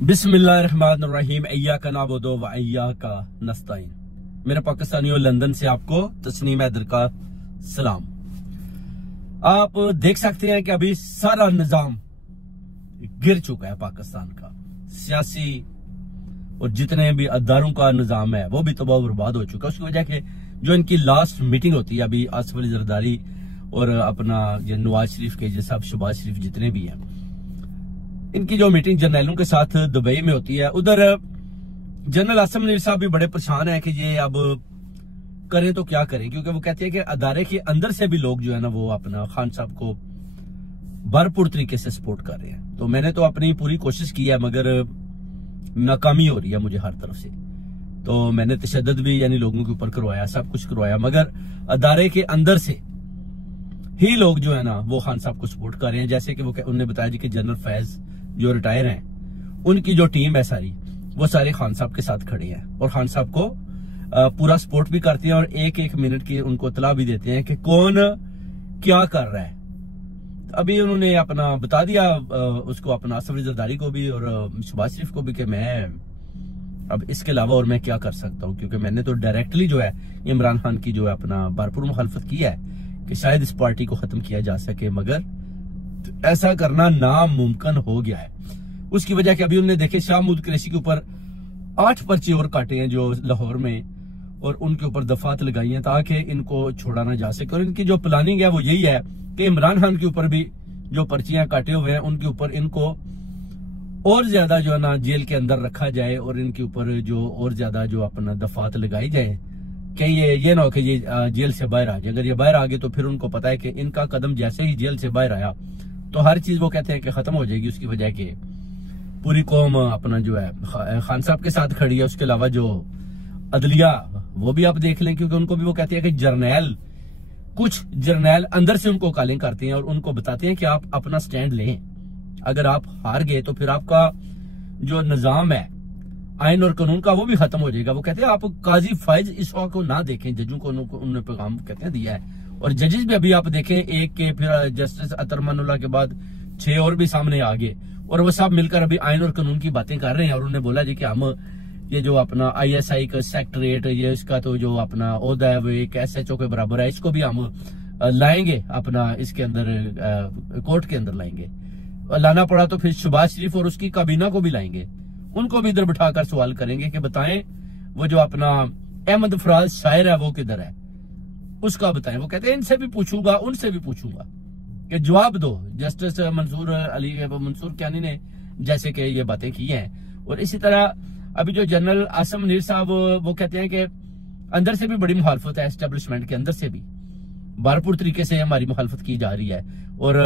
बिस्मिल्लाहिर्रहमानिर्रहीम इय्याका नअबुदु व इय्याका नस्तईन। मेरे पाकिस्तानियों, लंदन से आपको तस्नीम हैदर का सलाम। आप देख सकते हैं कि अभी सारा निजाम गिर चुका है पाकिस्तान का। सियासी और जितने भी अदारों का निजाम है वो भी तबाह बर्बाद हो चुका है। उसकी वजह के जो इनकी लास्ट मीटिंग होती है अभी आसिफ अली जरदारी और अपना नवाज शरीफ के जैसा शहबाज शरीफ जितने भी हैं, इनकी जो मीटिंग जर्नैलों के साथ दुबई में होती है, उधर जनरल आसिम मुनीर साहब भी बड़े परेशान हैं कि ये अब करें तो क्या करें, क्योंकि वो कहते हैं कि अदारे के अंदर से भी लोग जो है ना वो अपना खान साहब को भरपूर तरीके से सपोर्ट कर रहे हैं। तो मैंने तो अपनी पूरी कोशिश की है मगर नाकामी हो रही है मुझे हर तरफ से। तो मैंने तशद्दुद भी यानी लोगों के ऊपर करवाया, सब कुछ करवाया, मगर अदारे के अंदर से ही लोग जो है ना वो खान साहब को सपोर्ट कर रहे हैं। जैसे कि वो उन्होंने बताया जी कि जनरल फैज जो रिटायर हैं उनकी जो टीम है सारी, वो सारे खान साहब के साथ खड़े हैं और खान साहब को पूरा सपोर्ट भी करते हैं और एक एक मिनट की उनको इत्तला भी देते हैं कि कौन क्या कर रहा है। अभी उन्होंने अपना बता दिया उसको, अपना आसिफ अली जरदारी को भी और शहबाज शरीफ को भी कि मैं अब इसके अलावा और मैं क्या कर सकता हूं, क्योंकि मैंने तो डायरेक्टली जो है इमरान खान की जो है अपना भरपूर मुखालफत की है कि शायद इस पार्टी को खत्म किया जा सके, मगर ऐसा करना नामुमकिन हो गया है। उसकी वजह कि अभी उन्होंने देखे शाह महमूद कुरैशी के ऊपर 8 पर्चे और काटे हैं जो लाहौर में, और उनके ऊपर दफात लगाई हैं ताकि इनको छोड़ा ना जा सके। और इनकी जो प्लानिंग है वो यही है कि इमरान खान के ऊपर भी जो पर्चियां काटे हुए हैं उनके ऊपर इनको और ज्यादा जो है ना जेल के अंदर रखा जाए और इनके ऊपर जो और ज्यादा जो अपना दफात लगाई जाए कि ये ना हो कि ये जेल से बाहर आ जाए। अगर ये बाहर आ गए तो फिर उनको पता है कि इनका कदम जैसे ही जेल से बाहर आया तो हर चीज वो कहते हैं कि खत्म हो जाएगी। उसकी वजह के पूरी कौम अपना जो है खान साहब के साथ खड़ी है। उसके अलावा जो अदलिया वो भी आप देख लें, क्योंकि उनको भी वो कहते हैं कि जर्नैल, कुछ जर्नैल अंदर से उनको कॉलिंग करते हैं और उनको बताते हैं कि आप अपना स्टैंड लें। अगर आप हार गए तो फिर आपका जो निजाम है आइन और कानून का वो भी खत्म हो जाएगा। वो कहते हैं आप काजी फाइज इसवा को ना देखें, जजों को उन्होंने पैगाम कहते हैं दिया है। और जजेस भी अभी आप देखें एक के फिर जस्टिस अतर मानुल्लाह के बाद 6 और भी सामने आ गए और वो सब मिलकर अभी आइन और कानून की बातें कर रहे हैं। और उन्होंने बोला जी कि हम ये जो अपना ISI का सेक्रेटरीट, ये इसका तो जो अपना ओहदा है वो एक SHO के बराबर है, इसको भी हम लाएंगे अपना इसके अंदर कोर्ट के अंदर लाएंगे। लाना पड़ा तो फिर शहबाज शरीफ और उसकी काबीना को भी लाएंगे, उनको भी इधर बिठाकर सवाल करेंगे कि बताएं वो जो अपना अहमद फराज शायर है वो किधर है, उसका बताएं। वो कहते हैं इनसे भी पूछूंगा उनसे भी पूछूंगा कि जवाब दो। जस्टिस मंसूर क्यानी ने जैसे कि ये बातें की हैं। और इसी तरह अभी जो जनरल आसिम मुनीर साहब वो कहते हैं कि अंदर से भी बड़ी मुखालफत है, एस्टेब्लिशमेंट के अंदर से भी भरपूर तरीके से हमारी मुखालफत की जा रही है और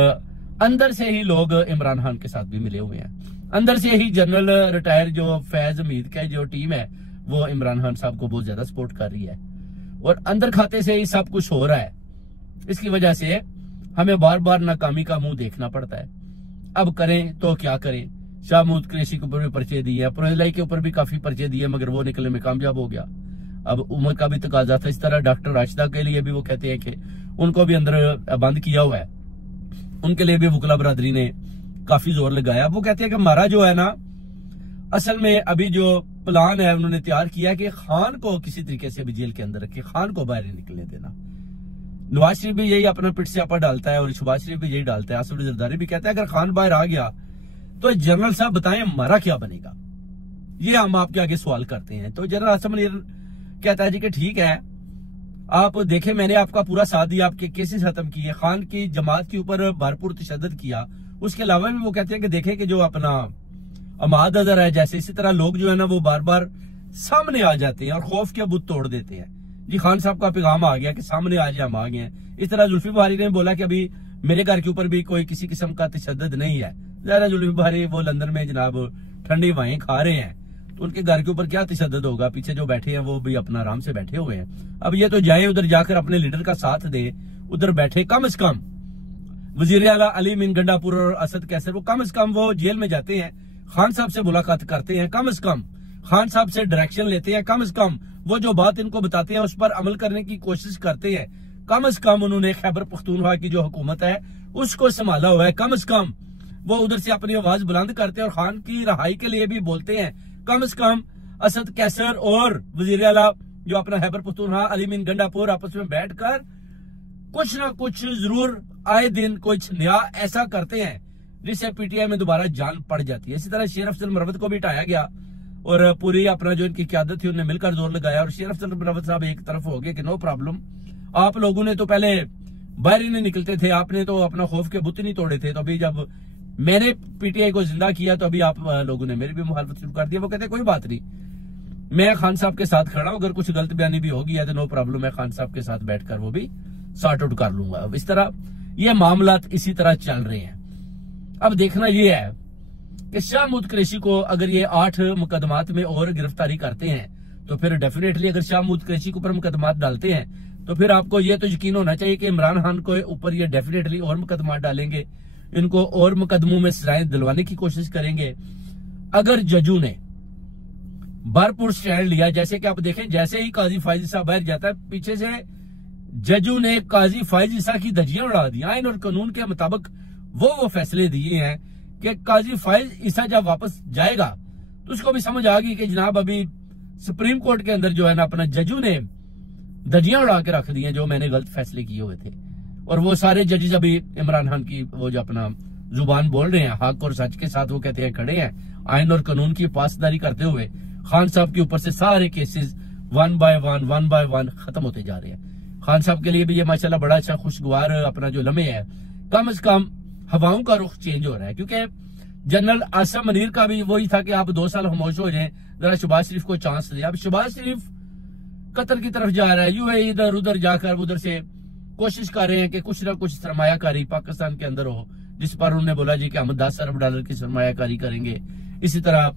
अंदर से ही लोग इमरान खान के साथ भी मिले हुए हैं। अंदर से ही जनरल रिटायर जो फैज हमीद का जो टीम है वो इमरान खान साहब को बहुत ज्यादा सपोर्ट कर रही है और अंदर खाते से ही सब कुछ हो रहा है। इसकी वजह से हमें बार बार नाकामी का मुंह देखना पड़ता है। अब करें तो क्या करें। शाह महमूद कुरैशी के ऊपर भी पर्चे दिए, पुरलाई के ऊपर भी काफी पर्चे दिए मगर वो निकलने में कामयाब हो गया। अब उम्र का भी तकाजा था। इस तरह डॉक्टर राशिदा के लिए भी वो कहते हैं कि उनको भी अंदर बंद किया हुआ है, उनके लिए भी वकला बरादरी ने काफी जोर लगाया। वो कहते हैं कि हमारा जो है ना असल में अभी जो प्लान है उन्होंने तैयार किया है कि खान को किसी तरीके से भी जेल के अंदर रखे, खान को बाहर नहीं निकलने देना। नवाज शरीफ भी यही अपना पिट से आपा डालता है और शहबाज शरीफ भी यही डालता है। आसिफ अली जरदारी भी कहता है अगर खान बाहर आ गया तो जनरल साहब बताएं हमारा क्या बनेगा, ये हम आपके आगे सवाल करते हैं। तो जनरल आसिम मुनीर कहता है जी कि ठीक है, आप देखें मैंने आपका पूरा साथ दिया, आपके केसेस खत्म किए, खान की जमात के ऊपर भरपूर तशद्दुद किया। उसके अलावा भी वो कहते हैं कि देखें कि जो अपना अमाद अजहर है जैसे, इसी तरह लोग जो है ना वो बार बार सामने आ जाते हैं और खौफ के बुत तोड़ देते हैं। जी खान साहब का पैगाम आ गया कि सामने आ जाए, हम आ गए हैं। इस तरह जुल्फी बुखारी ने बोला कि अभी मेरे घर के ऊपर भी कोई किसी किस्म का तशद्दुद नहीं है। जरा जुल्फी बुखारी वो लंदन में जनाब ठंडी हवाएं खा रहे हैं तो उनके घर के ऊपर क्या तशद्दुद होगा, पीछे जो बैठे हैं वो भी अपना आराम से बैठे हुए हैं। अब ये तो जाए उधर जाकर अपने लीडर का साथ दे, उधर बैठे। कम से कम वजीर आला अली मीन गंडापुर और असद कैसर वो कम से कम वो जेल में जाते हैं, खान साहब से मुलाकात करते हैं, कम से कम खान साहब से डायरेक्शन लेते हैं, कम से कम वो जो बात इनको बताते हैं उस पर अमल करने की कोशिश करते हैं। कम से कम उन्होंने खैबर पख्तूनख्वा की जो हुकूमत है उसको संभाला हुआ है। कम से कम वो उधर से अपनी आवाज बुलंद करते हैं और खान की रहाई के लिए भी बोलते हैं। कम से कम असद कैसर और वजीर आला जो अपना खैबर पख्तूनख्वा अली मीन गंडापुर आपस में बैठकर कुछ ना कुछ जरूर आए दिन कुछ नया ऐसा करते हैं जिससे पीटीआई में दोबारा जान पड़ जाती है। इसी तरह शेर अफजल मरवत को भी हटाया गया और पूरी अपना जो इनकी क्यादत थी उन्हें मिलकर जोर लगाया और शेर अफजल मरवत साहब एक तरफ हो गए कि नो प्रॉब्लम, आप लोगों ने तो पहले बाहर ही नहीं निकलते थे, आपने तो अपना खौफ के बुत नहीं तोड़े थे, तो अभी जब मैंने पीटीआई को जिंदा किया तो अभी आप लोगों ने मेरी भी मुखालफत शुरू कर दिया। वो कहते कोई बात नहीं, मैं खान साहब के साथ खड़ा हूं, अगर कुछ गलत बयानी भी होगी है तो नो प्रॉब्लम, मैं खान साहब के साथ बैठकर वो भी सॉर्ट आउट कर लूंगा। अब इस तरह ये मामला इसी तरह चल रहे हैं। अब देखना ये है कि शाह महमूद कुरैशी को अगर ये 8 मुकदमात में और गिरफ्तारी करते हैं तो फिर डेफिनेटली अगर शाह महमूद कुरैशी के ऊपर मुकदमात डालते हैं तो फिर आपको ये तो यकीन होना चाहिए कि इमरान खान को ऊपर ये डेफिनेटली और मुकदमात डालेंगे, इनको और मुकदमों में सजाएं दिलवाने की कोशिश करेंगे। अगर जजों ने भरपूर स्टैंड लिया, जैसे कि आप देखें जैसे ही काजी फायज ईसा बाहर जाता है पीछे से जजों ने काजी फायज ईसा की धज्जियां उड़ा दी। आइन और कानून के मुताबिक वो फैसले दिए हैं कि काजी फायज ईसा जब वापस जाएगा तो उसको भी समझ आ गई कि जनाब अभी सुप्रीम कोर्ट के अंदर जो है ना अपना जजों ने धज्जियां उड़ा के रख दी हैं जो मैंने गलत फैसले किए हुए थे। और वो सारे जजेस अभी इमरान खान की वो जो अपना जुबान बोल रहे हैं हक और सच के साथ, वो कहते हैं खड़े हैं आइन और कानून की पासदारी करते हुए खान साहब के ऊपर से सारे केसेस वन बाय वन खत्म होते जा रहे हैं। खान साहब के लिए भी ये माशाल्लाह बड़ा अच्छा खुशगवार अपना जो लम्हे है, कम से कम हवाओं का रुख चेंज हो रहा है। क्योंकि जनरल आसिम मुनीर का भी वही था कि आप 2 साल खामोश हो जाएं, जरा शहबाज शरीफ को चांस दिया। अब शहबाज शरीफ कतर की तरफ जा रहा है, यूएई इधर उधर जाकर उधर से कोशिश कर रहे हैं कि कुछ ना कुछ सरमायाकारी पाकिस्तान के अंदर हो, जिस पर उन्होंने बोला जी कि हम 10 अरब डॉलर की सरमायाकारी करेंगे। इसी तरह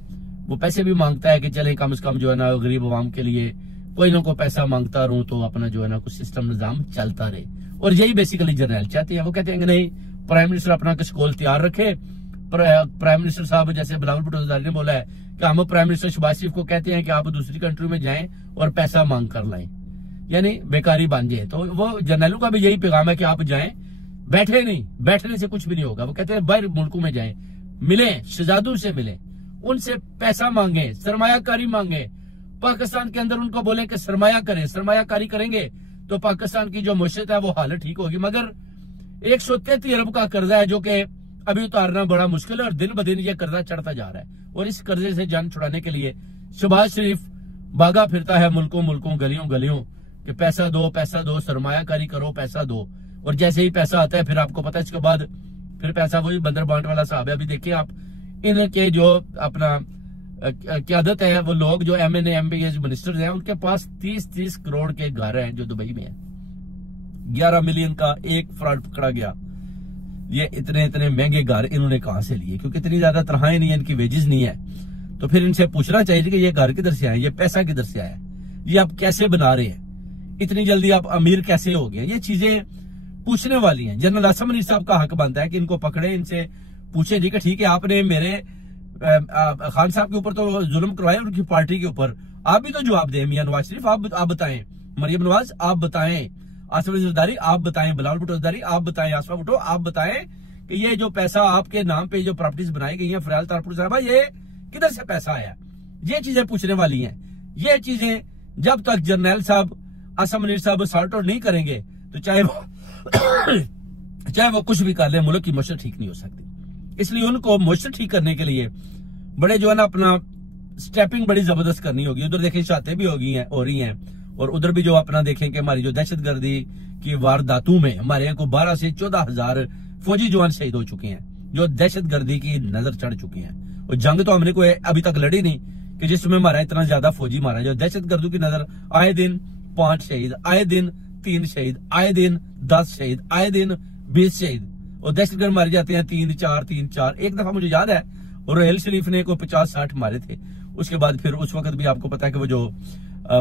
वो पैसे भी मांगता है कि चले कम से कम जो है ना गरीब आवाम के लिए कोई ना कोई पैसा मांगता रहूं तो अपना जो है ना कुछ सिस्टम निजाम चलता रहे। और यही बेसिकली जर्नल चाहते हैं। वो कहते हैं कि नहीं, प्राइम मिनिस्टर अपना कशकोल तैयार रखे। प्राइम मिनिस्टर साहब जैसे बिलावल भुट्टो ज़रदारी ने बोला है कि हम प्राइम मिनिस्टर शहबाज शरीफ को कहते हैं कि आप दूसरी कंट्री में जाएं और पैसा मांग कर लाएं, यानी बेकारी बन जाए। तो वो जर्नलों का भी यही पैगाम है कि आप जाएं, बैठे नहीं, बैठने से कुछ भी नहीं होगा। वो कहते हैं बाहर मुल्कों में जाएं, मिलें, शहजादों से मिलें, उनसे पैसा मांगे, सरमायाकारी मांगे। पाकिस्तान के अंदर उनको बोले कि सरमाया करें, सरमायाकारी करेंगे तो पाकिस्तान की जो मुश्किल है वो हालत ठीक होगी। मगर 133 अरब का कर्जा है जो कि अभी उतारना बड़ा मुश्किल है और दिन ब दिन ये कर्जा चढ़ता जा रहा है। और इस कर्जे से जान छुड़ाने के लिए शहबाज शरीफ भागा फिरता है मुल्कों गलियों कि पैसा दो, सरमायाकारी करो, पैसा दो। और जैसे ही पैसा आता है फिर आपको पता है इसके बाद फिर पैसा वही बंदर बांट वाला साहब है। अभी देखिए आप इनके जो अपना क्यादत है, वो लोग जो MNA MPs मिनिस्टर्स हैं उनके पास 30 करोड़ के घर हैं जो दुबई में है। 11 मिलियन का एक फ्रॉड पकड़ा गया। ये इतने महंगे घर इन्होंने कहां से लिए? क्योंकि इतनी ज्यादा तनख्वाहें नहीं है, इनकी वेजेस नहीं है। तो फिर इनसे पूछना चाहिए कि ये घर किधर से आए, ये पैसा किधर से आया, ये आप कैसे बना रहे हैं, इतनी जल्दी आप अमीर कैसे हो गए? ये चीजें पूछने वाली हैं। जनरल आसिम मुनीर साहब का हक बनता है कि इनको पकड़े, इनसे पूछे जी कि ठीक है आपने मेरे खान साहब के ऊपर तो जुल्म करवाया, उनकी पार्टी के ऊपर, आप भी तो जवाब दें। मियां नवाज शरीफ आप बताएं, मरियम नवाज आप बताएं, आसिफ अली जरदारी आप बताएं, बिलावल भुट्टो ज़रदारी आप बताएं, आसफा भुट्टो आप बताएं कि ये जो पैसा आपके नाम पे जो प्रॉपर्टीज बनाई गई हैं फरियाल तारपुर साहबा, ये किधर से पैसा आया? ये चीजें पूछने वाली हैं। ये चीजें जब तक जर्नैल साहब आसिम मुनीर साहब सॉर्ट आउट नहीं करेंगे तो चाहे वो कुछ भी कर ले, मुल्क की मुश्किल ठीक नहीं हो सकती। इसलिए उनको मुश्किल ठीक करने के लिए बड़े जो है ना अपना स्टेपिंग बड़ी जबरदस्त करनी होगी। उधर देखें शातें भी हो रही हैं और उधर भी जो अपना देखें कि हमारी जो दहशतगर्दी की वारदातों में हमारे यहाँ को 12 से 14,000 फौजी जवान शहीद हो चुके हैं जो दहशतगर्दी की नजर चढ़ चुके हैं। और जंग तो हमने कोई अभी तक लड़ी नहीं कि जिसमें हमारा इतना ज्यादा फौजी मारा जो दहशतगर्दों की नजर आए दिन 5 शहीद, आए दिन 3 शहीद, आए दिन 10 शहीद, आए दिन 20 शहीद। और दहशतगर्द मारे जाते हैं 3-4। एक दफा मुझे याद है और रोहेल शरीफ ने कोई 50-60 मारे थे। उसके बाद फिर उस वक्त भी आपको पता है कि वो जो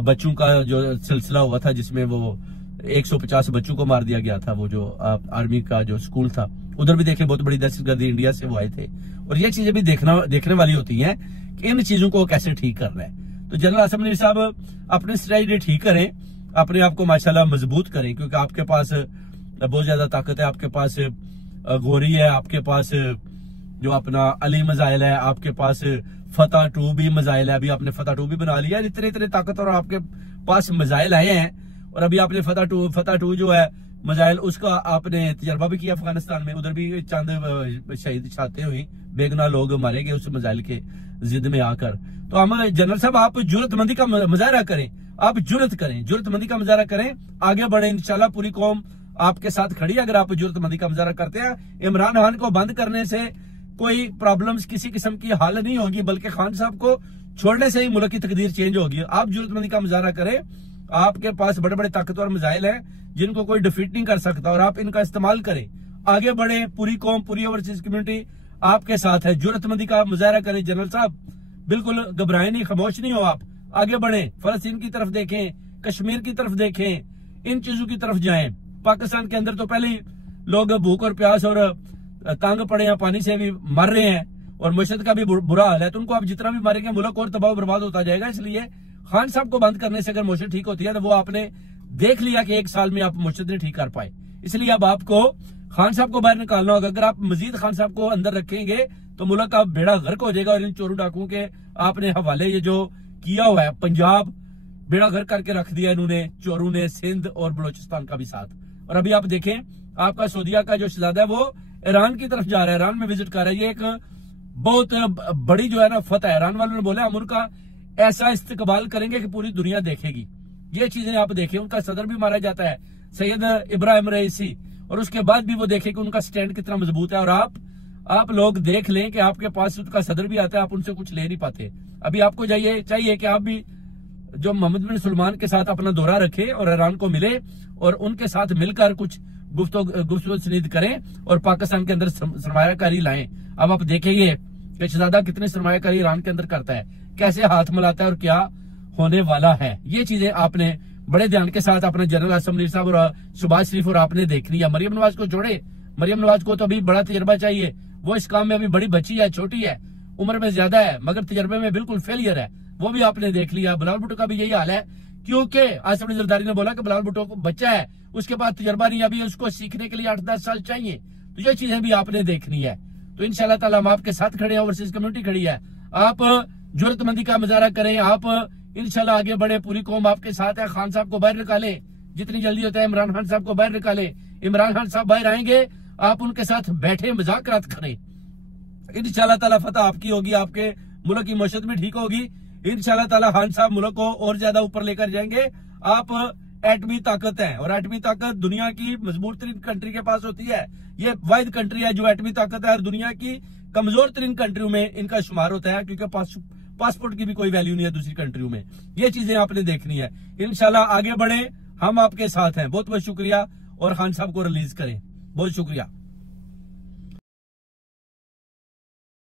बच्चों का जो सिलसिला हुआ था जिसमें वो 150 बच्चों को मार दिया गया था, वो जो आर्मी का जो स्कूल था, उधर भी देखे बहुत बड़ी दहशतगर्दी इंडिया से वो आए थे। और ये चीजें भी देखने वाली होती हैं कि इन चीजों को कैसे ठीक करना है। तो जनरल आसिम मुनीर साहब अपनी स्ट्रेटजी ठीक करें, अपने आप को माशाल्लाह मजबूत करें, क्योंकि आपके पास बहुत ज्यादा ताकत है, आपके पास गोरी है, आपके पास जो अपना अली मिसाइल है, आपके पास फतह 2 भी मिसाइल है, अभी आपने फतह 2 भी बना लिया। इतने इतने ताकतवर आपके पास मिसाइल आए हैं, और अभी आपने फतह 2 जो है मिसाइल, उसका आपने तजर्बा भी किया अफगानिस्तान में। उधर भी चंद शहीद छाते हुई बेगुनाह लोग मारे गए उस मिसाइल के जिद में आकर। तो हम जनरल साहब, आप जुर्रतमंदी का मुजाहरा करें, आप जुर्रत करें, जुर्रतमंदी का मुजाहरा करें, आगे बढ़े। इंशाल्लाह पूरी कौम आपके साथ खड़ी है अगर आप जुर्रतमंदी का मुजाहरा करते हैं। इमरान खान को बंद करने से कोई प्रॉब्लम्स किसी किस्म की हल नहीं होगी, बल्कि खान साहब को छोड़ने से ही मुल्क की तकदीर चेंज होगी। आप जुर्रतमंदी का मुजाहरा करें, आपके पास बड़े बड़े ताकतवर मिसाइल हैं जिनको कोई डिफीट नहीं कर सकता, और आप इनका इस्तेमाल करें, आगे बढ़े। पूरी कौम, पूरी ओवरसीज कम्युनिटी आपके साथ है। जुर्रतमंदी का मुजाहरा करें जनरल साहब, बिल्कुल घबराए नहीं, खामोश नहीं हो, आप आगे बढ़े। फलस्तीन की तरफ देखें, कश्मीर की तरफ देखें, इन चीजों की तरफ जाएं। पाकिस्तान के अंदर तो पहले ही लोग भूख और प्यास और तंग पड़े हैं, पानी से भी मर रहे हैं, और मुशत का भी बुरा हाल है। तो उनको आप जितना भी मारेंगे मुल्क और तबाह बर्बाद होता जाएगा। इसलिए खान साहब को बंद करने से अगर मुशत ठीक होती है तो वो आपने देख लिया कि 1 साल में आप मुशत नहीं ठीक कर पाए। इसलिए अब आपको खान साहब को बाहर निकालना होगा। अगर आप मजीद खान साहब को अंदर रखेंगे तो मुल्क का बेड़ा गर्क हो जाएगा, और इन चोरों डाकुओं के आपने हवाले ये जो किया हुआ है, पंजाब बेड़ा गर्क करके रख दिया इन्होंने, चोरों ने, सिंध और बलोचिस्तान का भी साथ। और अभी आप देखें, आपका सऊदीया का जो शहजादा है वो ईरान की तरफ जा रहा है, ईरान में विजिट कर रहा है। ये एक बहुत बड़ी जो है ना फतह है। ईरान वालों ने बोला हम उनका ऐसा इस्तकबाल करेंगे कि पूरी दुनिया देखेगी। ये चीजें आप देखें, उनका सदर भी मारा जाता है सैयद इब्राहिम रईसी, और उसके बाद भी वो देखें कि उनका स्टैंड कितना मजबूत है। और आप लोग देख लें कि आपके पास उनका सदर भी आता है, आप उनसे कुछ ले नहीं पाते। अभी आपको चाहिए कि आप भी जो मोहम्मद बिन सलमान के साथ अपना दौरा रखें और ईरान को मिले, और उनके साथ मिलकर कुछ गुफ्तगू सनीद करें, और पाकिस्तान के अंदर सरमायाकारी लाएं। अब आप देखेंगे कि शहजादा कितनी सरमायाकारी ईरान के अंदर करता है, कैसे हाथ मिलाता है, और क्या होने वाला है। ये चीजें आपने बड़े ध्यान के साथ अपने जनरल असम्बली साहब और शहबाज शरीफ और आपने देखनी है। मरियम नवाज को छोड़े, मरियम नवाज को तो अभी बड़ा तजर्बा चाहिए, वो इस काम में अभी बड़ी बच्ची है, छोटी है, उम्र में ज्यादा है, मगर तजर्बे में बिल्कुल फेलियर है, वो भी आपने देख लिया। बिलावल भुट्टो का भी यही हाल है, क्योंकि आसिफ अली जरदारी ने बोला कि बिलावल भुट्टो को बच्चा है, उसके बाद तजर्बा नहीं, अभी उसको सीखने के लिए 8-10 साल चाहिए। तो ये चीजें भी आपने देखनी है। तो इंशाल्लाह ताला हम आपके साथ खड़े हैं, ओवरसीज कम्युनिटी खड़ी है। आप जुर्रतमंदी का मुजाहरा करें, आप इंशाल्लाह आगे बढ़े, पूरी कौम आपके साथ है। खान साहब को बाहर निकाले, जितनी जल्दी होता है इमरान खान साहब को बाहर निकाले। इमरान खान साहब बाहर आएंगे, आप उनके साथ बैठे मुज़ाकरात करें। इंशाल्लाह ताला फतह आपकी होगी, आपके मुल्क की मशत भी ठीक होगी। इंशाल्लाह ताला खान साहब मुल्क को और ज्यादा ऊपर लेकर जाएंगे। आप एटमी ताकत है, और एटमी ताकत दुनिया की मजबूत तरीन कंट्री के पास होती है। ये वाहिद कंट्री है जो एटमी ताकत है, और दुनिया की कमजोर तरीन कंट्रियों में इनका शुमार होता है, क्योंकि पासपोर्ट की भी कोई वैल्यू नहीं है दूसरी कंट्रियों में। ये चीजें आपने देखनी है। इंशाल्लाह आगे बढ़े, हम आपके साथ हैं। बहुत बहुत शुक्रिया, और खान साहब को रिलीज करें। बहुत शुक्रिया।